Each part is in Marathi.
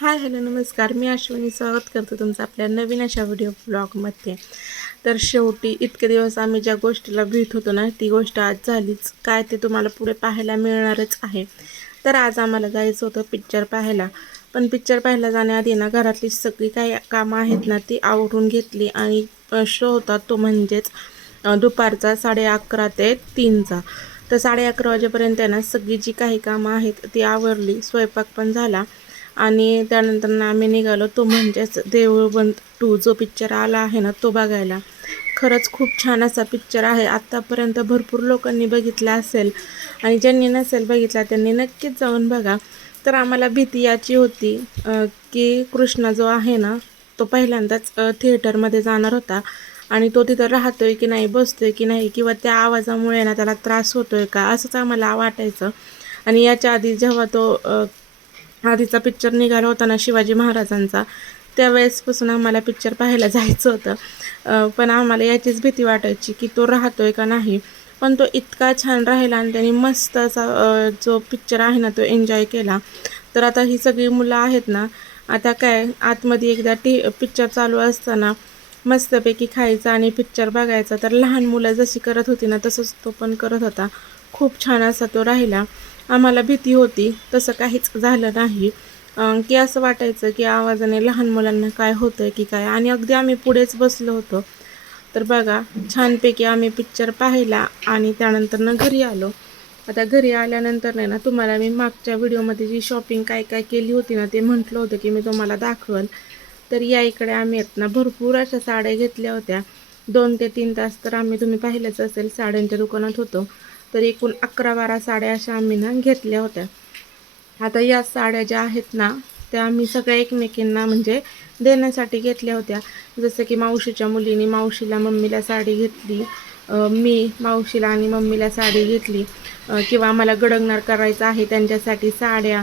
हाय हॅलो नमस्कार. मी अश्विनी स्वागत करते तुमचं आपल्या नवीन अशा व्हिडिओ ब्लॉगमध्ये. तर शेवटी इतके दिवस आम्ही ज्या गोष्टीला भीत होतो ना, ती गोष्ट आज झालीच. काय ते तुम्हाला पुढे पाहायला मिळणारच आहे. तर आज आम्हाला जायचं होतं पिक्चर पाहायला. पण पिक्चर पाहायला जाण्याआधी ना घरातली सगळी काही कामं आहेत ना ती आवरून घेतली आणि शो होता तो म्हणजेच दुपारचा 11:30 ते 3चा. तर 11:30 वाजेपर्यंत ना सगळी जी काही कामं आहेत ती आवरली, स्वयंपाक पण झाला आणि त्यानंतर ना आम्ही निघालो तो म्हणजेच देऊळ बंद 2 जो पिक्चर आला आहे ना तो बघायला. खरंच खूप छान असा पिक्चर आहे. आत्तापर्यंत भरपूर लोकांनी बघितला असेल आणि ज्यांनी नसेल बघितला त्यांनी नक्कीच जाऊन बघा. तर आम्हाला भीती याची होती की कृष्णा जो आहे ना तो पहिल्यांदाच थिएटरमध्ये जाणार होता आणि तो तिथं राहतोय की नाही, बसतोय की नाही किंवा त्या आवाजामुळे ना त्याला त्रास होतोय का असंच आम्हाला वाटायचं. आणि याच्या आधी जेव्हा तो आधीचा पिक्चर निघाला होता ना शिवाजी महाराजांचा, त्यावेळेसपासून आम्हाला पिक्चर पाहायला जायचं होतं. पण आम्हाला याचीच भीती वाटायची की तो राहतोय का नाही. पण तो इतका छान राहिला आणि त्यांनी मस्त असा जो पिक्चर आहे ना तो एन्जॉय केला. तर आता ही सगळी मुलं आहेत ना, आता काय आतमध्ये एकदा पिक्चर चालू असताना मस्तपैकी खायचं आणि पिक्चर बघायचा. तर लहान मुलं जशी करत होती ना तसंच तो पण करत होता. खूप छान असा तो राहिला. आम्हाला भीती होती, तसं काहीच झालं नाही. की असं वाटायचं की आवाजाने लहान मुलांना काय होतंय की काय, आणि अगदी आम्ही पुढेच बसलो होतो. तर बघा छानपैकी आम्ही पिक्चर पाहिला आणि त्यानंतर घरी आलो. आता घरी आल्यानंतर नाही ना तुम्हाला मी मागच्या व्हिडिओमध्ये जी शॉपिंग काय काय केली होती ना ते म्हटलं होतं की मी तुम्हाला दाखवल. तर या इकडे आम्ही आहेत ना भरपूर अशा साड्या घेतल्या होत्या. 2 ते 3 तास तर आम्ही, तुम्ही पाहिलंच असेल, साड्यांच्या दुकानात होतो. तर एकूण 11-12 साड्या अशा आम्ही ना घेतल्या होत्या. आता या साड्या ज्या आहेत ना त्या आम्ही सगळ्या एकमेकींना म्हणजे देण्यासाठी घेतल्या होत्या. जसं की मावशीच्या मुलीने मावशीला मम्मीला साडी घेतली, मी मावशीला आणि मम्मीला साडी घेतली, किंवा आम्हाला गडगनार करायचं आहे त्यांच्यासाठी साड्या,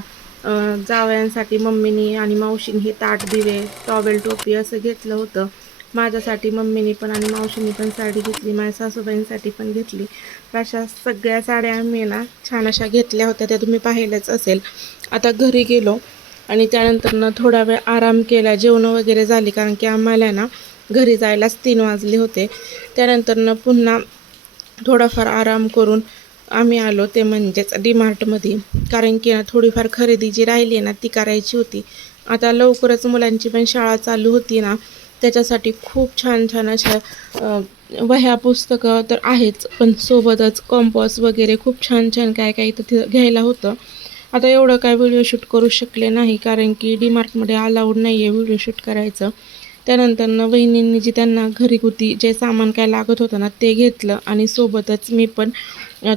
जावयांसाठी मम्मीनी आणि मावशीने हे ताट दिवे टॉवेल टोपी असं घेतलं होतं. माझ्यासाठी मम्मीनी पण आणि मावशीने पण साडी घेतली, माझ्या सासूबाईंसाठी पण घेतली. अशा सगळ्या साड्या आम्ही ना छान अशा घेतल्या होत्या, त्या तुम्ही पाहिल्याच असेल. आता घरी गेलो आणि त्यानंतर थोडा वेळ आराम केला, जेवण वगैरे झाली, कारण की आम्हाला ना घरी जायलाच 3 वाजले होते. त्यानंतर पुन्हा थोडाफार आराम करून आम्ही आलो ते म्हणजेच डीमार्टमध्ये, कारण की थोडीफार खरेदी जी राहिली ना ती करायची होती. आता लवकरच मुलांची पण शाळा चालू होती ना, त्याच्यासाठी खूप छान छान अशा वह्या पुस्तकं तर आहेच, पण सोबतच कॉम्पॉस वगैरे खूप छान छान काय काय तिथे घ्यायला होतं. आता एवढं काय व्हिडिओ शूट करू शकले नाही, कारण की डीमार्टमध्ये अलाउड नाही आहे व्हिडिओ शूट करायचं. त्यानंतर वहिनींनी जी त्यांना घरगुती जे सामान काय लागत होतं ना ते घेतलं आणि सोबतच मी पण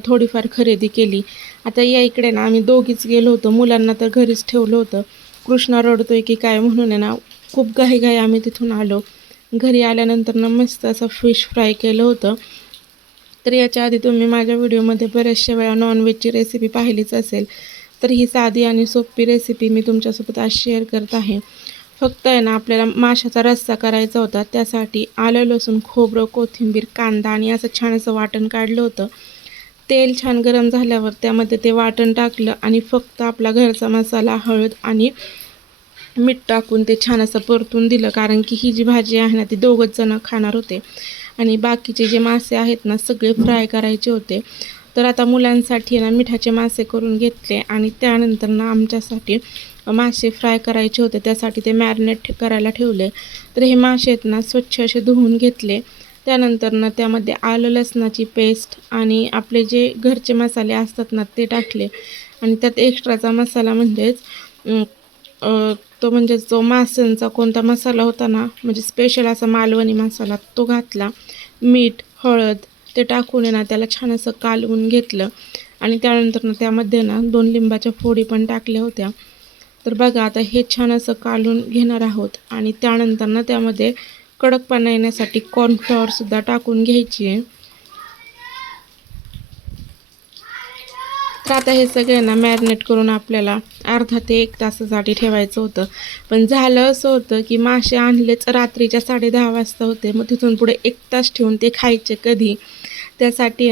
थोडीफार खरेदी केली. आता या इकडे ना आम्ही दोघीच गेलो होतो, मुलांना तर घरीच ठेवलं होतं. कृष्णा रडतोय की काय म्हणून आहे ना खूप घाई आम्ही तिथून आलो. घरी आल्यानंतर मस्त असं फिश फ्राय केलं होतं. तर याच्या आधी तुम्ही माझ्या व्हिडिओमध्ये बऱ्याचशा वेळा नॉनव्हेजची रेसिपी पाहिलीच असेल. तर ही साधी आणि सोपी रेसिपी मी तुमच्यासोबत आज शेअर करत आहे. फक्त आहे ना आपल्याला माशाचा रस्सा करायचा होता. त्यासाठी आलं, लसूण, खोबरं, कोथिंबीर, कांदा आणि असं छान असं वाटण काढलं होतं. तेल छान गरम झाल्यावर त्यामध्ये ते वाटण टाकलं आणि फक्त आपला घरचा मसाला, हळद आणि मीठ टाकून ते छान असं परतून दिलं, कारण की ही जी भाजी आहे ना ती 2घच जण खाणार होते आणि बाकीचे जे मासे आहेत ना सगळे फ्राय करायचे होते. तर आता मुलांसाठी ना मिठाचे मासे करून घेतले आणि त्यानंतर आमच्यासाठी मासे फ्राय करायचे होते, त्यासाठी ते मॅरिनेट करायला ठेवले. तर हे मासे आहेत ना स्वच्छ असे धुवून घेतले. त्यानंतर त्यामध्ये आलं लसणाची पेस्ट आणि आपले जे घरचे मसाले असतात ना ते टाकले आणि त्यात एक्स्ट्राचा मसाला म्हणजेच तो म्हणजे जो माशांचा कोणता मसाला होता ना, म्हणजे स्पेशल असा मालवणी मसाला, तो घातला. मीठ, हळद ते टाकून ना त्याला छान असं कालवून घेतलं आणि त्यानंतर त्यामध्ये 2 लिंबाच्या फोडी पण टाकल्या होत्या. तर बघा आता हे छान असं कालवून घेणार आहोत आणि त्यानंतर त्यामध्ये कडकपणा येण्यासाठी कॉर्नफ्लॉवरसुद्धा टाकून घ्यायची आहे. तर आता हे सगळे मॅरिनेट करून आपल्याला अर्धा ते 1 तासासाठी ठेवायचं होतं. पण झालं असं होतं की मासे आणलेच रात्रीच्या 10:30 वाजता होते. मग तिथून पुढे 1 तास ठेवून ते खायचे कधी, त्यासाठी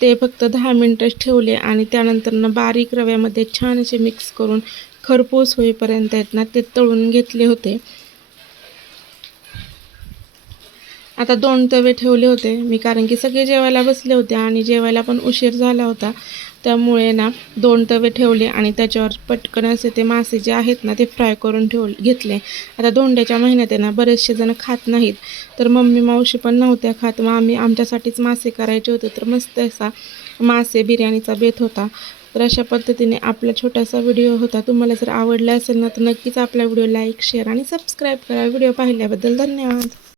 ते फक्त 10 मिनटंच ठेवले आणि त्यानंतर बारीक रव्यामध्ये छान असे मिक्स करून खरपूस होईपर्यंत आहेत ना ते तळून घेतले होते. आता 2 तवे ठेवले होते मी, कारण की सगळे जेवायला बसले होते आणि जेवायला पण उशीर झाला होता. त्यामुळे ना 2 तवे ठेवले आणि त्याच्यावर पटकन असे ते मासे जे आहेत ना ते फ्राय करून घेतले. आता धोंड्याच्या महिन्यात आहे ना बरेचसे जण खात नाहीत, तर मम्मी मावशी पण नव्हत्या खात. मग आम्ही आमच्यासाठीच मासे करायचे होते, तर मस्त असा मासे बिर्याणीचा बेत होता. तर अशा पद्धतीने आपला छोटासा व्हिडिओ होता. तुम्हाला जर आवडला असेल ना तर नक्कीच आपला व्हिडिओ लाईक, शेअर आणि सबस्क्राईब करा. व्हिडिओ पाहिल्याबद्दल धन्यवाद.